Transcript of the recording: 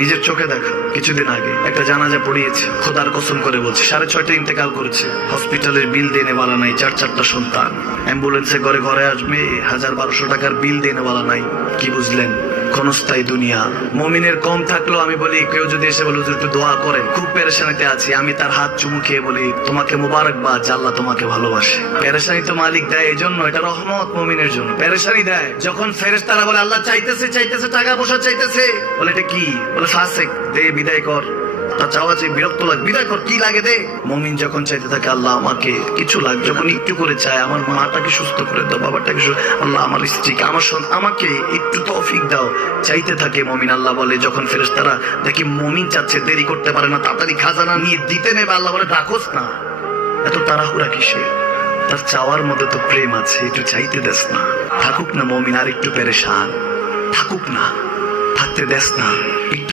নিজের চোখে দেখা কিছুদিন আগে একটা জানাজা পড়িয়েছে, খোদার কসম করে বলছে 6:30 ইন্তেকাল করেছে। হসপিটালের বিল দেনে বলা নাই, 4-4টা সন্তান, অ্যাম্বুলেন্সে ঘরে ঘরে আসবে, 1000-1200 টাকার বিল দেনে বলা নাই। কি বুঝলেন? ক্ষণস্থায়ী দুনিয়া। মুমিনের কম থাকলেও আমি বলি, কেউ যদি এসে বলে হুজুর একটু দোয়া করেন, খুব পেরেশানিতে আছি, আমি তার হাত চুমু খেয়ে বলি তোমাকে মুবারকবাদ, আল্লাহ তোমাকে ভালোবাসে। পেরেশানি তো মালিক দেয়, এই জন্য এটা রহমত মুমিনের জন্য। পেরেশানি দেয় যখন ফেরেশতারা বলে আল্লাহ চাইতেছে টাকা পয়সা চাইতেছে, বলে এটা কি? বলে ফাসিক, দে বিদায় কর। তার চাওয়া চাই, বিরক্ত লাগে, বিদায় কর, কি লাগে দে। মুমিন যখন চাইতে থাকে আল্লাহ আমাকে কিছু লাগে, যখন একটু করে চায় আমার মাটাকে সুস্থ করে দাও, বাবাটাকে আল্লাহ আমার স্ত্রীকে আমার আমাকে একটু তৌফিক দাও, চাইতে থাকে মুমিন। আল্লাহ বলে যখন ফেরেশতারা দেখি মুমিন চাচ্ছে, দেরি করতে পারে না, তাড়াতাড়ি খাজানা নিয়ে দিতে নেবে, আল্লাহ বলে ডাকোস না, এত তাড়াহুড়া কিসে? তার চাওয়ার মধ্যে তো প্রেম আছে, একটু চাইতে দেস না। থাকুক না মুমিন আর একটু পেরেশান, থাকুক না, থাকতে দেস না।